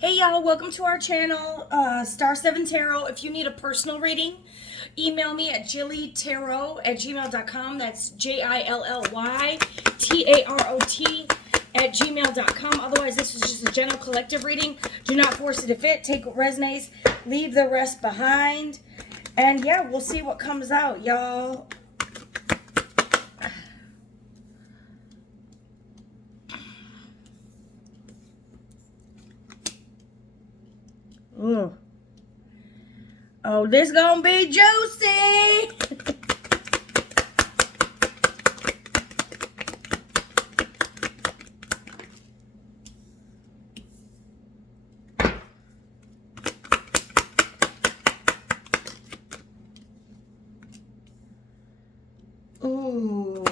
Hey y'all, welcome to our channel, Star 7 Tarot. If you need a personal reading, email me at jillytarot@gmail.com. That's JILLYTAROT@gmail.com. Otherwise, this is just a general collective reading. Do not force it to fit. Take what resonates, leave the rest behind. And yeah, we'll see what comes out, y'all. Ooh. Oh, this gonna be juicy. Ooh.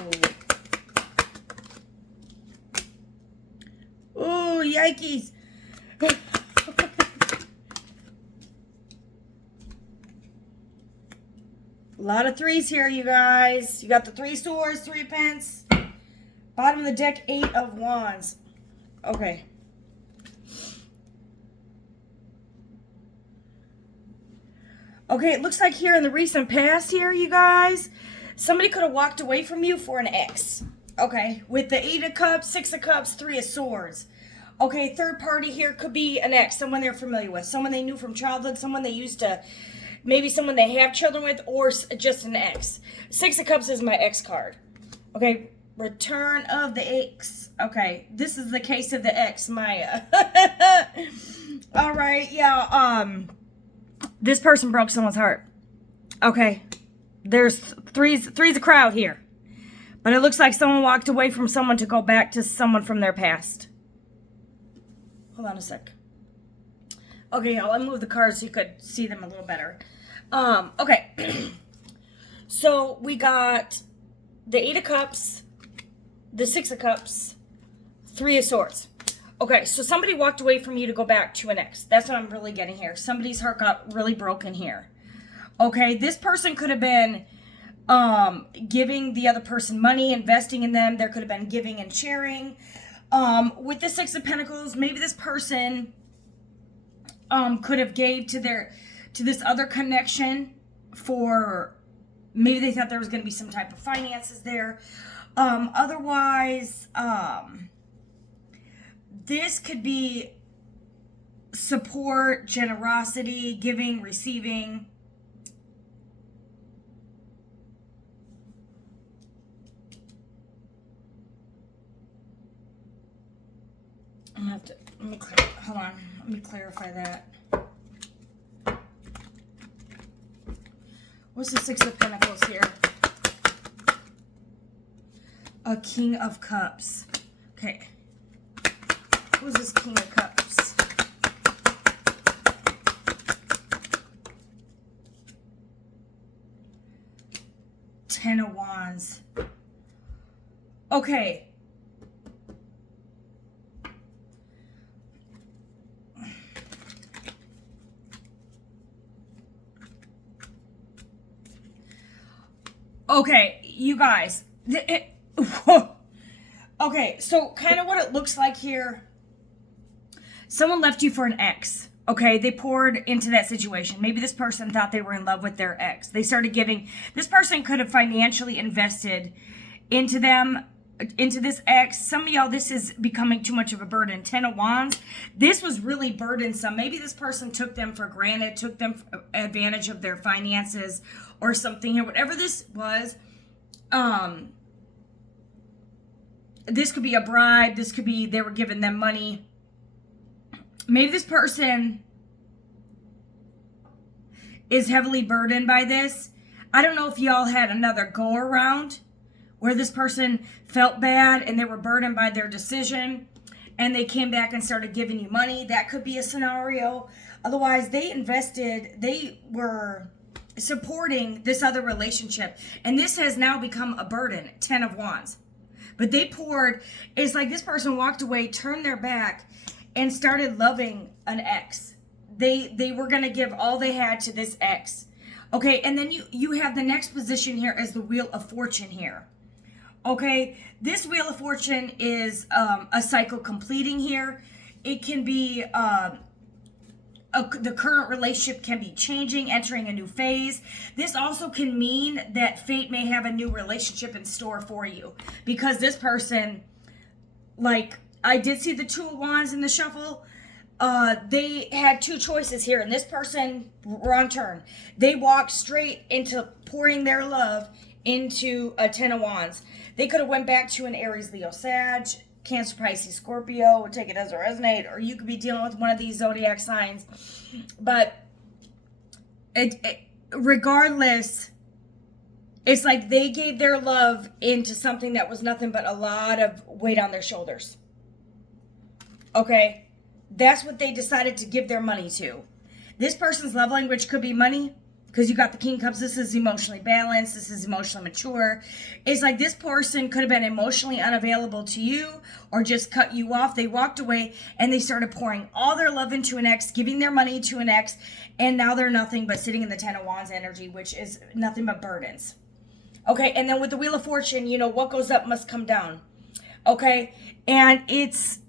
Ooh, yikes. A lot of threes here, you guys. You got the 3 swords, 3 pence. Bottom of the deck, 8 of wands. Okay. Okay, it looks like here in the recent past here, you guys, somebody could have walked away from you for an ex. Okay, with the 8 of cups, 6 of cups, 3 of swords. Okay, third party here could be an ex, someone they're familiar with, someone they knew from childhood, someone they used to, maybe someone they have children with, or just an ex. 6 of cups is my ex card. Okay, return of the ex. Okay, this is the case of the ex, Maya. All right, yeah, this person broke someone's heart. Okay, there's three's a crowd here. But it looks like someone walked away from someone to go back to someone from their past. Hold on a sec. Okay, y'all, I moved the cards so you could see them a little better. Okay. So we got the 8 of cups, the 6 of cups, 3 of swords. Okay, so somebody walked away from you to go back to an ex. That's what I'm really getting here. Somebody's heart got really broken here. Okay, this person could have been giving the other person money, investing in them. There could have been giving and sharing. With the 6 of Pentacles, maybe this person could have gave to this other connection for, maybe they thought there was going to be some type of finances there. Otherwise, this could be support, generosity, giving, receiving. I'm gonna have to, hold on, let me clarify that. What's the 6 of Pentacles here? A King of Cups. Okay. Who's this King of Cups? Ten of Wands. Okay. Okay, you guys. Okay, so kind of what it looks like here. Someone left you for an ex. Okay, they poured into that situation. Maybe this person thought they were in love with their ex. They started giving. This person could have financially invested into them, into this ex. Some of y'all, this is becoming too much of a burden. 10 of Wands. This was really burdensome. Maybe this person took them for granted, took them advantage of their finances or something here. Whatever this was, this could be a bribe. This could be they were giving them money. Maybe this person is heavily burdened by this. I don't know if y'all had another go around where this person felt bad and they were burdened by their decision and they came back and started giving you money. That could be a scenario. Otherwise, they invested, they were supporting this other relationship, and this has now become a burden. 10 of Wands. But they poured, it's like this person walked away, turned their back, and started loving an ex. They were going to give all they had to this ex. Okay, and then you have the next position here as the Wheel of Fortune here. Okay, this Wheel of Fortune is a cycle completing here. It can be the current relationship can be changing, entering a new phase. This also can mean that fate may have a new relationship in store for you, because this person, like, I did see the Two of Wands in the shuffle. They had two choices here, and this person, wrong turn. They walked straight into pouring their love into a Ten of Wands. They could have went back to an Aries, Leo, Sag, Cancer, Pisces, Scorpio. We'll take it as it resonate, or you could be dealing with one of these zodiac signs. But regardless, it's like they gave their love into something that was nothing but a lot of weight on their shoulders. Okay? That's what they decided to give their money to. This person's love language could be money, because you got the King of Cups. This is emotionally balanced. This is emotionally mature. It's like this person could have been emotionally unavailable to you or just cut you off. They walked away and they started pouring all their love into an ex, giving their money to an ex, and now they're nothing but sitting in the Ten of Wands energy, which is nothing but burdens. Okay, and then with the Wheel of Fortune, you know, what goes up must come down. Okay, and it's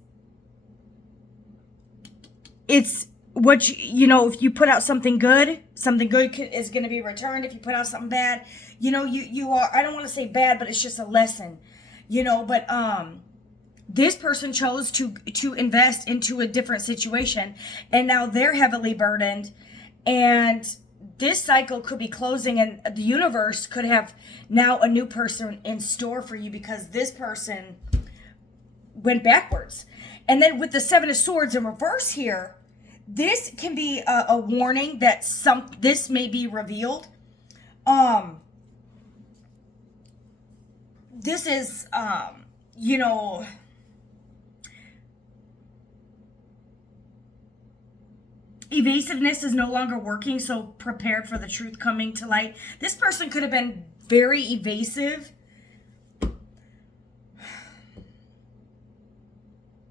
what you know, if you put out something good is going to be returned. If you put out something bad, you know, you are, I don't want to say bad, but it's just a lesson, you know. But this person chose to invest into a different situation, and now they're heavily burdened, and this cycle could be closing, and the universe could have now a new person in store for you, because this person went backwards. And then with the Seven of Swords in reverse here, this can be a warning that this may be revealed. This is, you know, evasiveness is no longer working, so prepared for the truth coming to light. This person could have been very evasive.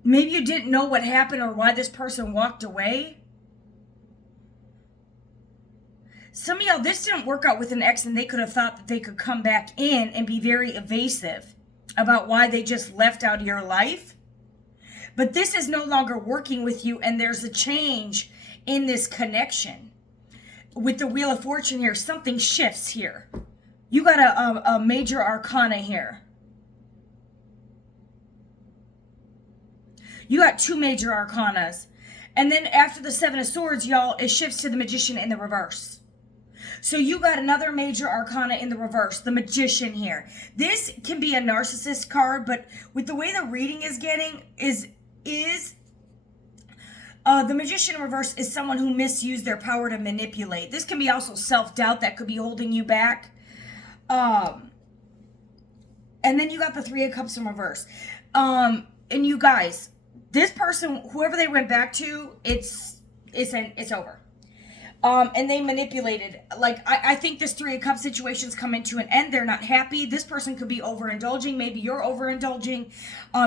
Maybe you didn't know what happened or why this person walked away. Some of y'all, this didn't work out with an ex, and they could have thought that they could come back in and be very evasive about why they just left out of your life. But this is no longer working with you, and there's a change in this connection. With the Wheel of Fortune here, something shifts here. You got a major arcana here. You got two major arcanas. And then after the Seven of Swords, y'all, it shifts to the Magician in the reverse. So you got another major arcana in the reverse, the Magician here. This can be a narcissist card, but with the way the reading is getting, the Magician in reverse is someone who misused their power to manipulate. This can be also self-doubt that could be holding you back. And then you got the Three of Cups in reverse. And you guys, this person, whoever they went back to, it's over. And they manipulated. Like, I think this Three of Cups situation's coming to an end. They're not happy. This person could be overindulging. Maybe you're overindulging.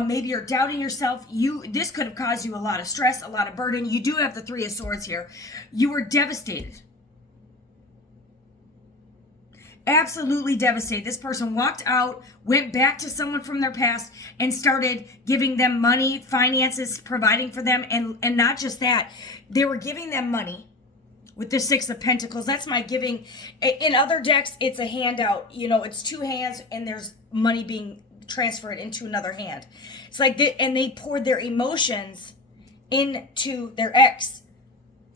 Maybe you're doubting yourself. This could have caused you a lot of stress, a lot of burden. You do have the Three of Swords here. You were devastated. Absolutely devastated. This person walked out, went back to someone from their past, and started giving them money, finances, providing for them. And not just that, they were giving them money with the Six of Pentacles. That's my giving. In other decks, it's a handout. You know, it's two hands and there's money being transferred into another hand. It's like, and they poured their emotions into their ex.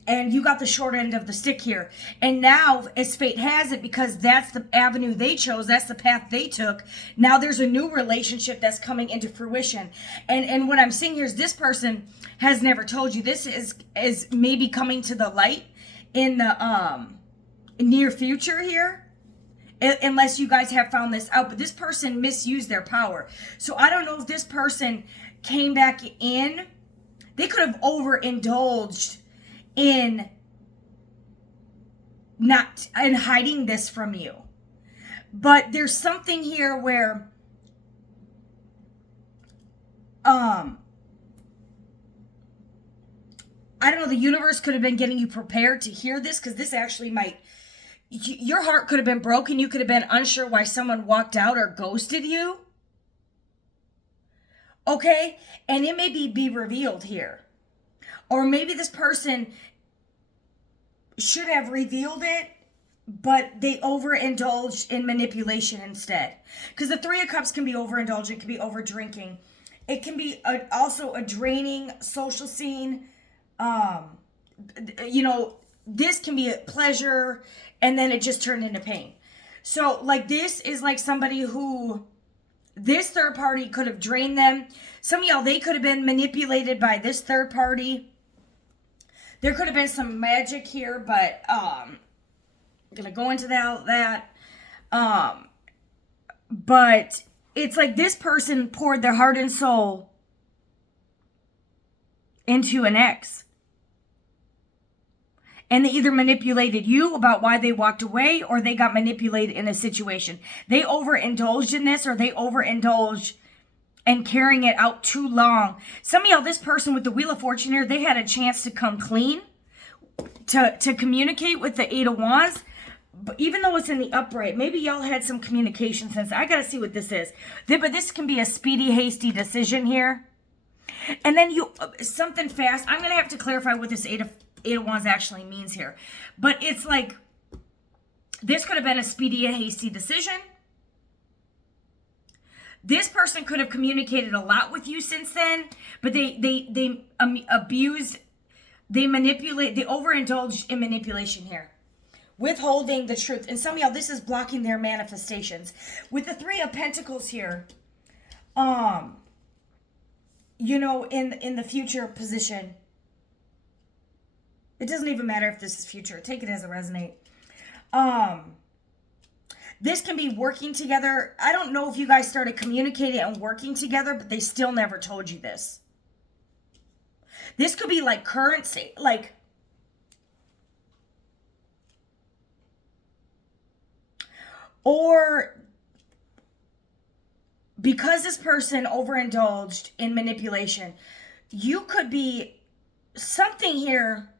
And you got the short end of the stick here. And now, as fate has it, because that's the avenue they chose, that's the path they took, now there's a new relationship that's coming into fruition. And what I'm seeing here is this person has never told you. This is maybe coming to the light in the near future here, unless you guys have found this out. But this person misused their power. So I don't know if this person came back in. They could have overindulged in hiding this from you. But there's something here where I don't know, the universe could have been getting you prepared to hear this, because this actually might, your heart could have been broken. You could have been unsure why someone walked out or ghosted you. Okay? And it may be revealed here. Or maybe this person should have revealed it, but they overindulged in manipulation instead. Because the Three of Cups can be overindulged. It can be over drinking. It can be also a draining social scene. This can be a pleasure, and then it just turned into pain. So, like, this is like somebody who, this third party could have drained them. Some of y'all, they could have been manipulated by this third party. There could have been some magic here, but I'm gonna go into that. But it's like this person poured their heart and soul into an ex. And they either manipulated you about why they walked away, or they got manipulated in a situation. They overindulged in this, or they overindulged and carrying it out too long. Some of y'all, this person with the Wheel of Fortune here, they had a chance to come clean, to communicate with the Eight of Wands. But even though it's in the upright, maybe y'all had some communication sense. I got to see what this is. But this can be a speedy, hasty decision here. And then something fast. I'm going to have to clarify what this Eight of Wands actually means here. But it's like, this could have been a speedy and hasty decision. This person could have communicated a lot with you since then, but they abused, they manipulate, they overindulged in manipulation here. Withholding the truth. And some of y'all, this is blocking their manifestations. With the Three of Pentacles here, in the future position, it doesn't even matter if this is future. Take it as a resonate. This can be working together. I don't know if you guys started communicating and working together, but they still never told you this. This could be like currency, like, or because this person overindulged in manipulation, you could be something here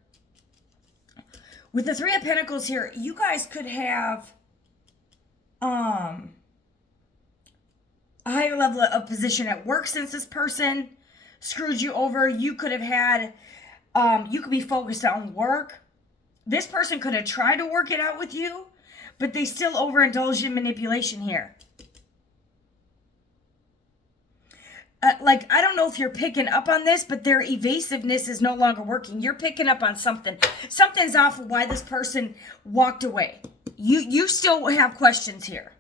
with the Three of Pentacles here. You guys could have a higher level of position at work since this person screwed you over. You could have had, you could be focused on work. This person could have tried to work it out with you, but they still overindulged in manipulation here. I don't know if you're picking up on this, but their evasiveness is no longer working. You're picking up on something. Something's off of why this person walked away. You still have questions here.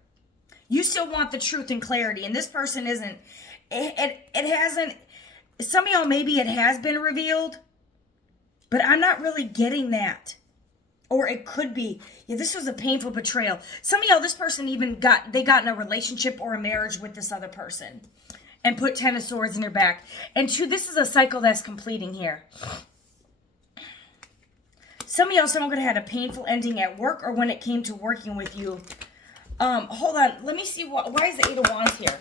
You still want the truth and clarity, and this person isn't. It hasn't. Some of y'all, maybe it has been revealed, but I'm not really getting that. Or it could be, yeah, this was a painful betrayal. Some of y'all, this person even got in a relationship or a marriage with this other person and put 10 of Swords in your back. And two, this is a cycle that's completing here. Some of y'all, someone could have had a painful ending at work or when it came to working with you. Hold on. Let me see. Why is the Eight of Wands here?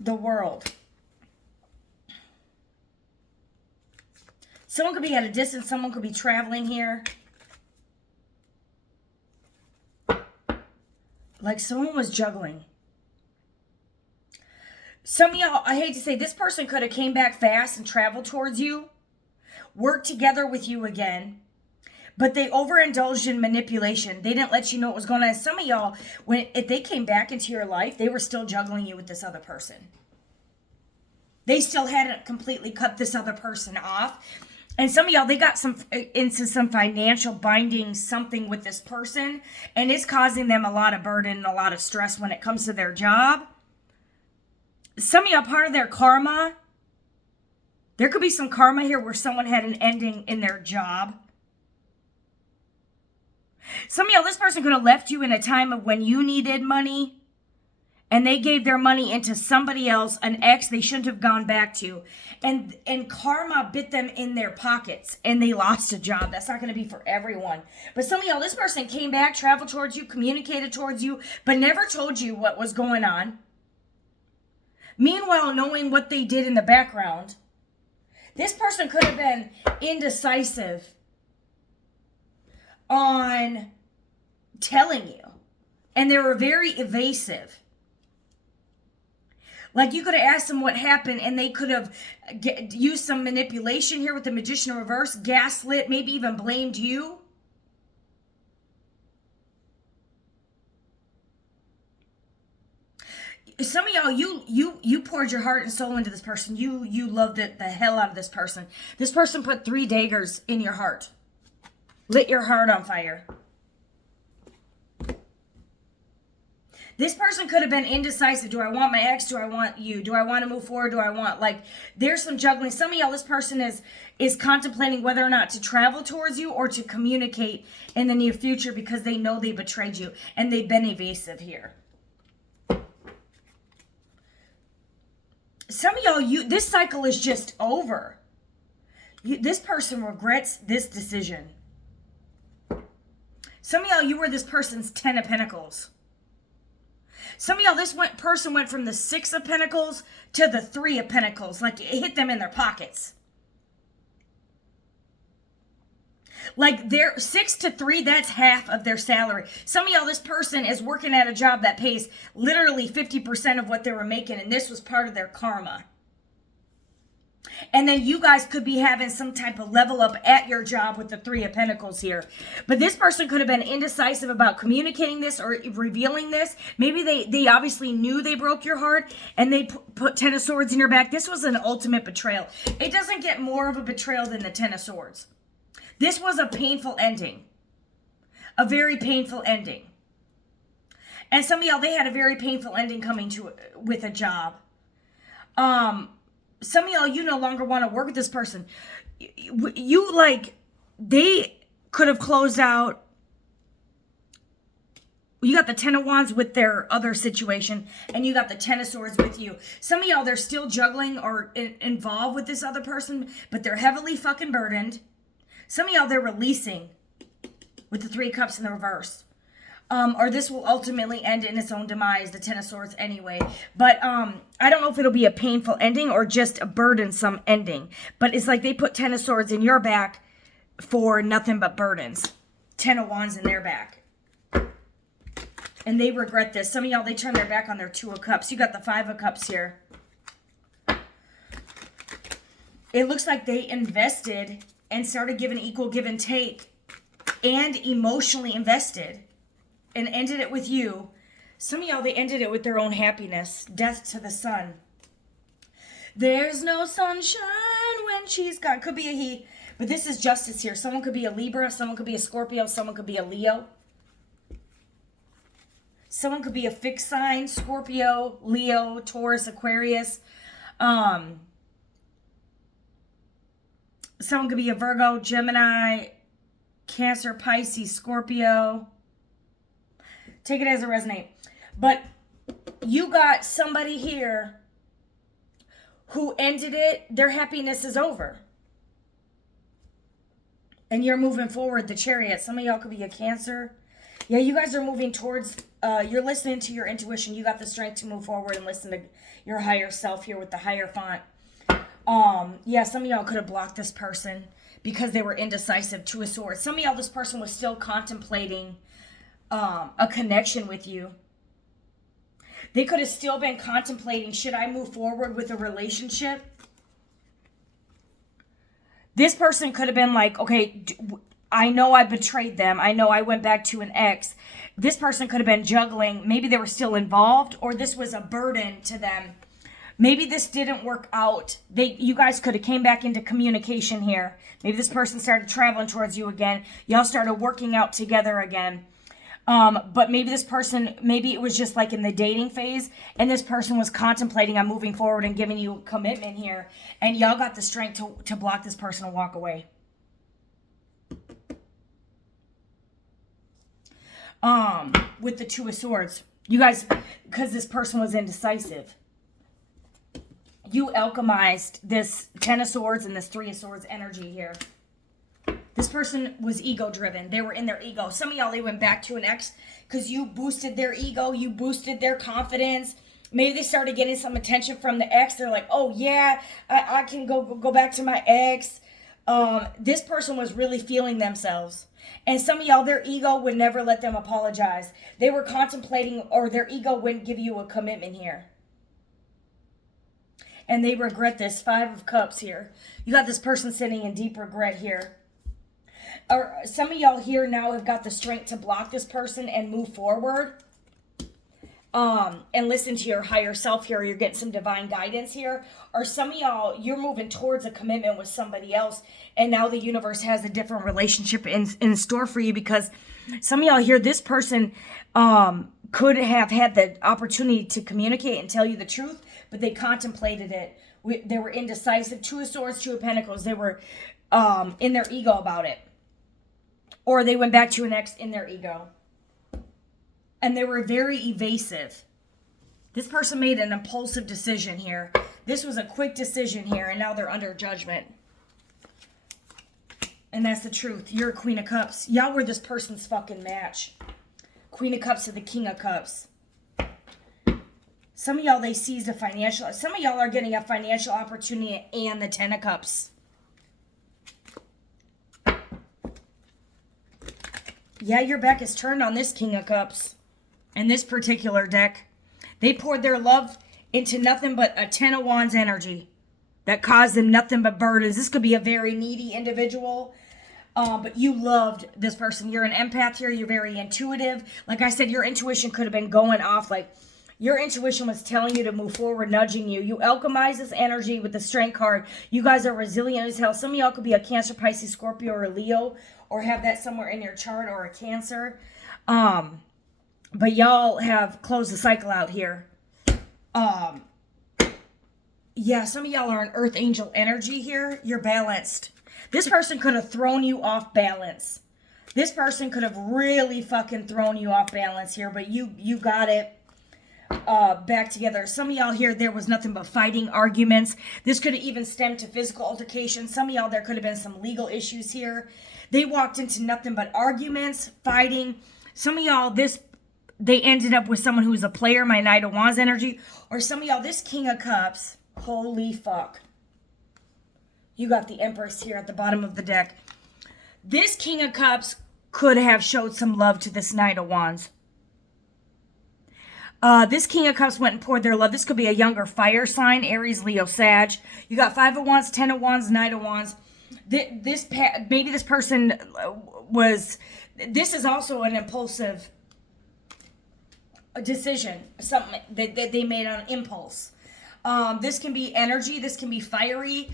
The World. Someone could be at a distance. Someone could be traveling here. Like someone was juggling. Some of y'all, I hate to say, this person could have came back fast and traveled towards you. Worked together with you again. But they overindulged in manipulation. They didn't let you know what was going on. Some of y'all, if they came back into your life, they were still juggling you with this other person. They still hadn't completely cut this other person off. And some of y'all, they got into some financial binding something with this person. And it's causing them a lot of burden and a lot of stress when it comes to their job. Some of y'all, part of their karma, there could be some karma here where someone had an ending in their job. Some of y'all, this person could have left you in a time of when you needed money. And they gave their money into somebody else, an ex they shouldn't have gone back to. And karma bit them in their pockets. And they lost a job. That's not going to be for everyone. But some of y'all, this person came back, traveled towards you, communicated towards you, but never told you what was going on. Meanwhile, knowing what they did in the background, this person could have been indecisive on telling you. And they were very evasive. Like you could have asked them what happened and they could have used some manipulation here with the Magician in reverse, gaslit, maybe even blamed you. Some of y'all, you poured your heart and soul into this person. You loved it the hell out of this person. This person put 3 daggers in your heart. Lit your heart on fire. This person could have been indecisive. Do I want my ex? Do I want you? Do I want to move forward? Do I want, like, there's some juggling. Some of y'all, this person is contemplating whether or not to travel towards you or to communicate in the near future because they know they betrayed you and they've been evasive here. Some of y'all, this cycle is just over. This person regrets this decision. Some of y'all, you were this person's 10 of Pentacles. Some of y'all, this person went from the 6 of Pentacles to the 3 of Pentacles. Like, it hit them in their pockets. Like, they're 6 to 3, that's half of their salary. Some of y'all, this person is working at a job that pays literally 50% of what they were making, and this was part of their karma. And then you guys could be having some type of level up at your job with the 3 of Pentacles here. But this person could have been indecisive about communicating this or revealing this. Maybe they obviously knew they broke your heart and they put 10 of Swords in your back. This was an ultimate betrayal. It doesn't get more of a betrayal than the 10 of Swords. This was a painful ending. A very painful ending. And some of y'all, they had a very painful ending coming to with a job. Some of y'all, you no longer want to work with this person. You like, they could have closed out. You got the 10 of Wands with their other situation, and you got the 10 of Swords with you. Some of y'all, they're still juggling or involved with this other person, but they're heavily fucking burdened. Some of y'all, they're releasing with the 3 of Cups in the reverse. Or this will ultimately end in its own demise, the 10 of Swords anyway. But I don't know if it'll be a painful ending or just a burdensome ending. But it's like they put 10 of Swords in your back for nothing but burdens. 10 of Wands in their back. And they regret this. Some of y'all, they turn their back on their 2 of Cups. You got the 5 of Cups here. It looks like they invested and started giving equal give and take and emotionally invested. And ended it with you. Some of y'all, they ended it with their own happiness. Death to the sun. There's no sunshine when she's gone. Could be a he. But this is justice here. Someone could be a Libra. Someone could be a Scorpio. Someone could be a Leo. Someone could be a fixed sign. Scorpio, Leo, Taurus, Aquarius. Someone could be a Virgo, Gemini, Cancer, Pisces, Scorpio. Take it as it resonates. But you got somebody here who ended it. Their happiness is over. And you're moving forward, the Chariot. Some of y'all could be a Cancer. Yeah, you guys are moving towards, you're listening to your intuition. You got the strength to move forward and listen to your higher self here with the higher font. Yeah, some of y'all could have blocked this person because they were indecisive. 2 of Swords. Some of y'all, this person was still contemplating a connection with you. They could have still been contemplating, should I move forward with a relationship? This person could have been like, okay, I know I betrayed them. I know I went back to an ex. This person could have been juggling. Maybe they were still involved, or this was a burden to them. Maybe this didn't work out. You guys could have came back into communication here. Maybe this person started traveling towards you again. Y'all started working out together again. But maybe this person, maybe it was just like in the dating phase, and this person was contemplating on moving forward and giving you commitment here, and y'all got the strength to block this person and walk away. With the 2 of Swords, you guys, because this person was indecisive, you alchemized this 10 of Swords and this 3 of Swords energy here. This person was ego-driven. They were in their ego. Some of y'all, they went back to an ex because you boosted their ego. You boosted their confidence. Maybe they started getting some attention from the ex. They're like, oh, yeah, I can go back to my ex. This person was really feeling themselves. And some of y'all, their ego would never let them apologize. They were contemplating, or their ego wouldn't give you a commitment here. And they regret this. 5 of Cups here. You got this person sitting in deep regret here. Or some of y'all here now have got the strength to block this person and move forward. And listen to your higher self here. You're getting some divine guidance here. Or some of y'all, you're moving towards a commitment with somebody else. And now the universe has a different relationship in store for you, because some of y'all here, this person could have had the opportunity to communicate and tell you the truth, but they contemplated it. They were indecisive. 2 of Swords, 2 of Pentacles. They were in their ego about it. Or they went back to an ex in their ego. And they were very evasive. This person made an impulsive decision here. This was a quick decision here, and now they're under judgment. And that's the truth. You're a Queen of Cups. Y'all were this person's fucking match. Queen of Cups to the King of Cups. Some of y'all, they seized a financial... Some of y'all are getting a financial opportunity and the 10 of Cups. Yeah, your back is turned on this King of Cups. In this particular deck, they poured their love into nothing but a 10 of Wands energy that caused them nothing but burdens. This could be a very needy individual, but you loved this person. You're an empath here. You're very intuitive. Like I said, your intuition could have been going off. Like your intuition was telling you to move forward, nudging you. You alchemize this energy with the Strength card. You guys are resilient as hell. Some of y'all could be a Cancer, Pisces, Scorpio, or a Leo, or have that somewhere in your chart, or a Cancer. But y'all have closed the cycle out here. Yeah, some of y'all are an Earth Angel energy here. You're balanced. This person could have thrown you off balance. This person could have really fucking thrown you off balance here, but you got it back together. Some of y'all here, there was nothing but fighting, arguments. This could have even stemmed to physical altercation. Some of y'all, there could have been some legal issues here. They walked into nothing but arguments, fighting. Some of y'all, they ended up with someone who's a player, my Knight of Wands energy. Or some of y'all, this King of Cups, holy fuck. You got the Empress here at the bottom of the deck. This King of Cups could have showed some love to this Knight of Wands. This King of Cups went and poured their love. This could be a younger fire sign, Aries, Leo, Sag. You got 5 of Wands, 10 of Wands, Knight of Wands. Maybe this person was... This is also an impulsive decision, something that they made on impulse. This can be energy, this can be fiery,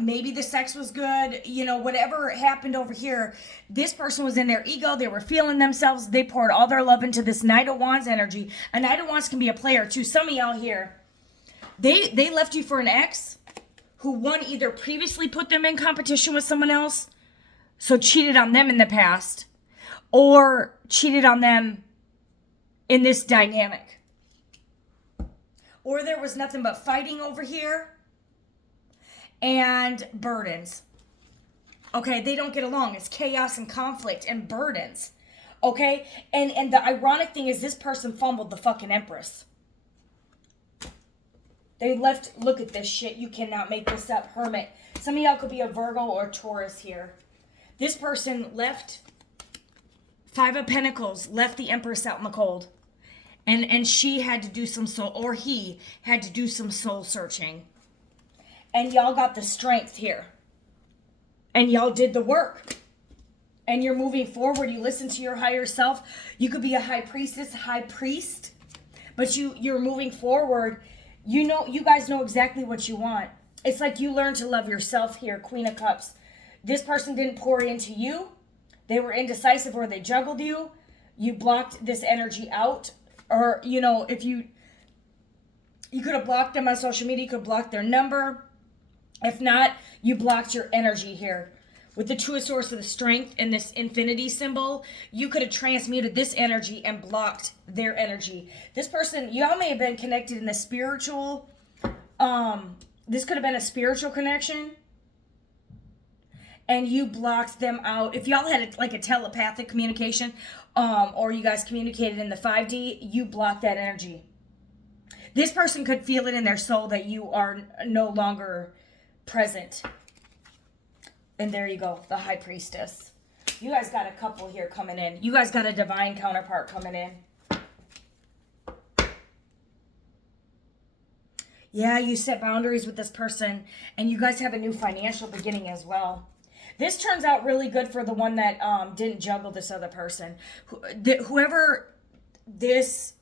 maybe the sex was good, you know, whatever happened over here. This person was in their ego, they were feeling themselves, they poured all their love into this Knight of Wands energy. A Knight of Wands can be a player too. Some of y'all here, they left you for an ex who, one, either previously put them in competition with someone else, so cheated on them in the past, or cheated on them in this dynamic. Or there was nothing but fighting over here and burdens. Okay, they don't get along. It's chaos and conflict and burdens. Okay? And the ironic thing is this person fumbled the fucking Empress. They left, look at this shit. You cannot make this up. Hermit. Some of y'all could be a Virgo or Taurus here. This person left 5 of Pentacles, left the Empress out in the cold. And she had to do some soul, or he had to do some soul searching. And y'all got the strength here. And y'all did the work. And you're moving forward. You listen to your higher self. You could be a high priestess, high priest. But you're moving forward. You know, you guys know exactly what you want. It's like you learn to love yourself here, Queen of Cups. This person didn't pour into you. They were indecisive, or they juggled you. You blocked this energy out. Or, you know, if you could have blocked them on social media, you could block their number. If not, you blocked your energy here. With the 2 of Swords of the Strength and this infinity symbol, you could have transmuted this energy and blocked their energy. This person, y'all may have been connected in the spiritual, this could have been a spiritual connection. And you blocked them out. If y'all had like a telepathic communication, or you guys communicated in the 5D, you blocked that energy. This person could feel it in their soul that you are no longer present. And there you go, the High Priestess. You guys got a couple here coming in. You guys got a divine counterpart coming in. Yeah, you set boundaries with this person, and you guys have a new financial beginning as well. This turns out really good for the one that didn't juggle this other person. Whoever this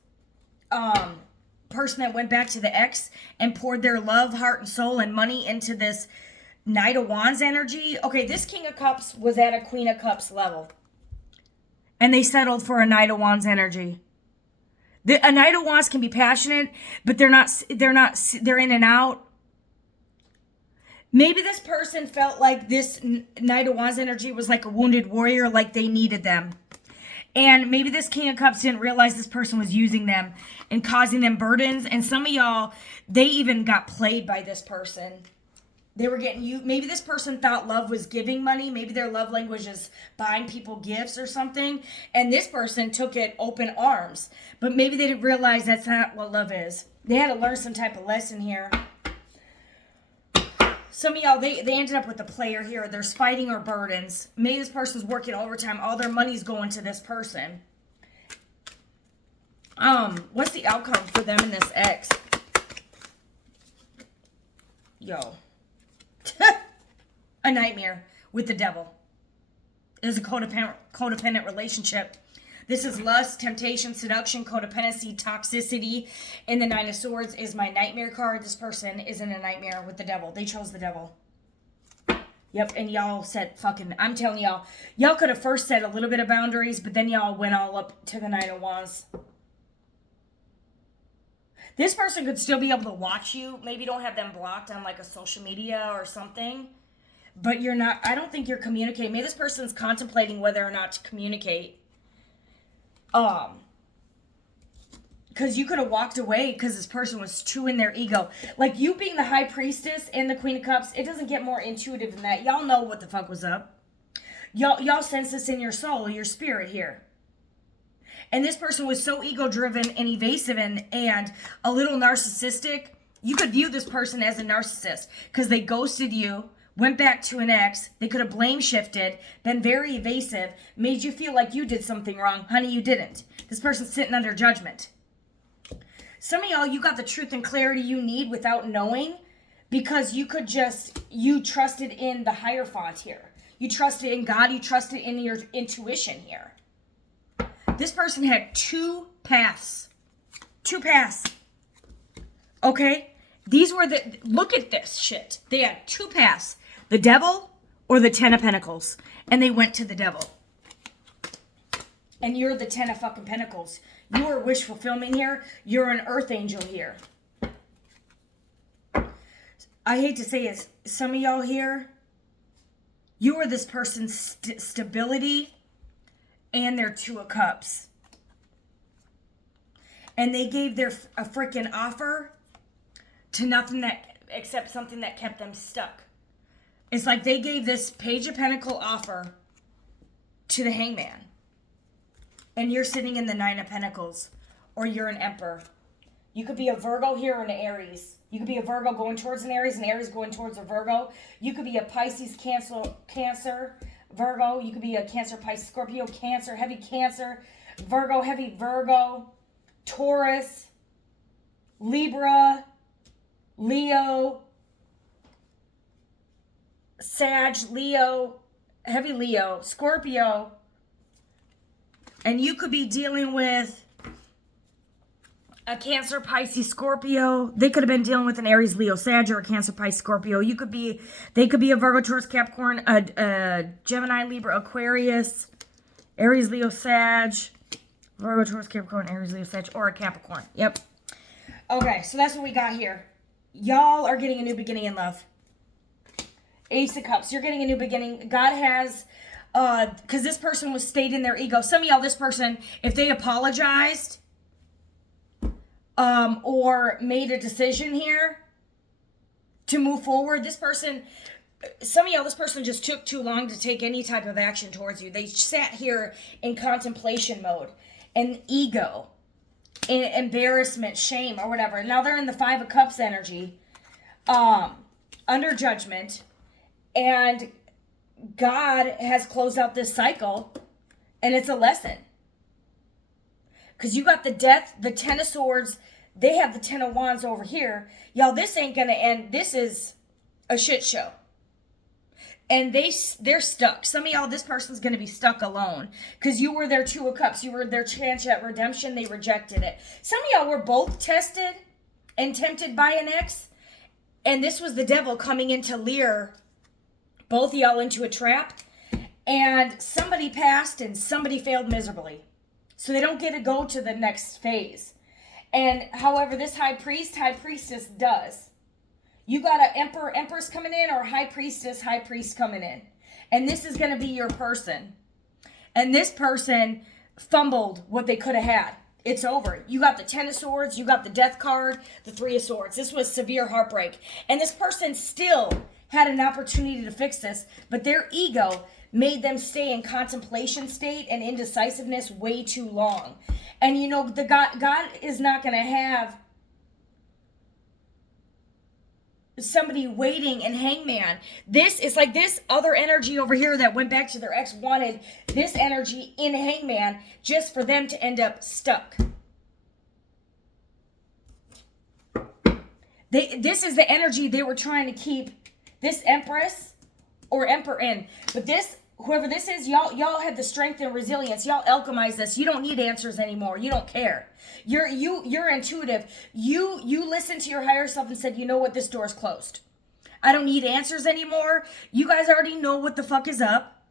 person that went back to the ex and poured their love, heart, and soul and money into this Knight of Wands energy. Okay, this King of Cups was at a Queen of Cups level. And they settled for a Knight of Wands energy. A Knight of Wands can be passionate, but they're in and out. Maybe this person felt like this Knight of Wands energy was like a wounded warrior, like they needed them. And maybe this King of Cups didn't realize this person was using them and causing them burdens. And some of y'all, they even got played by this person. They were getting you. Maybe this person thought love was giving money. Maybe their love language is buying people gifts or something. And this person took it open arms. But maybe they didn't realize that's not what love is. They had to learn some type of lesson here. Some of y'all, they ended up with a player here. There's fighting or burdens. Maybe this person's working overtime. All their money's going to this person. What's the outcome for them and this ex? Yo. A nightmare with the devil. There's a codependent relationship. This is lust, temptation, seduction, codependency, toxicity. And the Nine of Swords is my nightmare card. This person is in a nightmare with the devil. They chose the devil. Yep, and y'all said fucking, I'm telling y'all could have first set a little bit of boundaries, but then y'all went all up to the Nine of Wands. This person could still be able to watch you. Maybe don't have them blocked on like a social media or something. But you're not, I don't think you're communicating. Maybe this person's contemplating whether or not to communicate. Because you could have walked away because this person was too in their ego. Like you being the High Priestess and the Queen of Cups, it doesn't get more intuitive than that. Y'all know what the fuck was up. Y'all sense this in your soul, your spirit here. And this person was so ego-driven and evasive and a little narcissistic. You could view this person as a narcissist because they ghosted you, went back to an ex. They could have blame shifted, been very evasive, made you feel like you did something wrong. Honey, you didn't. This person's sitting under judgment. Some of y'all, you got the truth and clarity you need without knowing because you trusted in the Hierophant here. You trusted in God. You trusted in your intuition here. This person had two paths. Two paths. Okay? Look at this shit. They had two paths. The devil or the Ten of Pentacles. And they went to the devil. And you're the Ten of fucking Pentacles. You are wish fulfillment here. You're an earth angel here. I hate to say it. Some of y'all here, you are this person's stability and their Two of Cups. And they gave a freaking offer to nothing except something that kept them stuck. It's like they gave this Page of Pentacle offer to the Hangman. And you're sitting in the Nine of Pentacles. Or you're an Emperor. You could be a Virgo here or an Aries. You could be a Virgo going towards an Aries going towards a Virgo. You could be a Pisces, Cancer, Virgo. You could be a Cancer, Pisces, Scorpio, Cancer, heavy Cancer, Virgo, heavy Virgo, Taurus, Libra, Leo, Sag, Leo, heavy Leo, Scorpio. And you could be dealing with a Cancer, Pisces, Scorpio. They could have been dealing with an Aries, Leo, Sag, or a Cancer, Pisces, Scorpio. They could be a Virgo, Taurus, Capricorn, a Gemini, Libra, Aquarius, Aries, Leo, Sag, Virgo, Taurus, Capricorn, Aries, Leo, Sag, or a Capricorn. Yep. Okay, so that's what we got here. Y'all are getting a new beginning in love. Ace of Cups. You're getting a new beginning. God has, because this person stayed in their ego. Some of y'all, this person, if they apologized, or made a decision here to move forward, some of y'all, this person just took too long to take any type of action towards you. They sat here in contemplation mode and ego, in embarrassment, shame, or whatever. Now they're in the Five of Cups energy, under judgment, and God has closed out this cycle, and it's a lesson. Because you got the Death, the Ten of Swords, They have the Ten of Wands over here. Y'all, this ain't going to end. This is a shit show. And they're stuck. Some of y'all, this person's going to be stuck alone. Because you were their Two of Cups. You were their chance at redemption. They rejected it. Some of y'all were both tested and tempted by an ex. And this was the devil coming in to lure both of y'all into a trap. And somebody passed and somebody failed miserably. So they don't get to go to the next phase. And however, this high priestess does. You got an empress coming in, or high priest coming in. And this is going to be your person. And this person fumbled what they could have had. It's over. You got the Ten of Swords. You got the Death card, the Three of Swords. This was severe heartbreak. And this person still had an opportunity to fix this, but their ego made them stay in contemplation state and indecisiveness way too long. And you know, God is not going to have somebody waiting in Hangman. This is like this other energy over here that went back to their ex wanted this energy in Hangman just for them to end up stuck. This is the energy they were trying to keep this Empress or Emperor in. But this, whoever this is, y'all had the strength and resilience. Y'all alchemized this. You don't need answers anymore. You don't care. You're intuitive. You listened to your higher self and said, you know what, this door's closed. I don't need answers anymore. You guys already know what the fuck is up.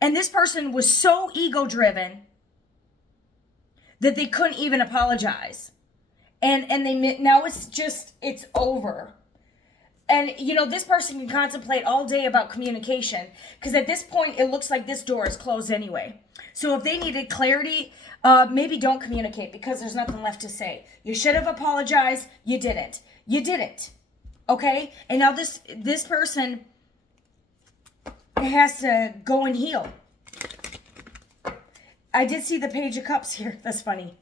And this person was so ego driven that they couldn't even apologize. And now it's over. And, you know, this person can contemplate all day about communication. Because at this point, it looks like this door is closed anyway. So if they needed clarity, maybe don't communicate because there's nothing left to say. You should have apologized. You didn't. You didn't. Okay? And now this person has to go and heal. I did see the Page of Cups here. That's funny.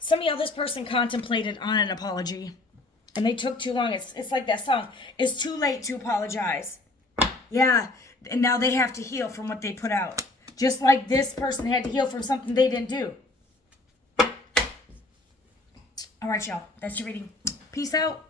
Some of y'all, this person contemplated on an apology. And they took too long. It's like that song. It's too late to apologize. Yeah. And now they have to heal from what they put out. Just like this person had to heal from something they didn't do. All right, y'all. That's your reading. Peace out.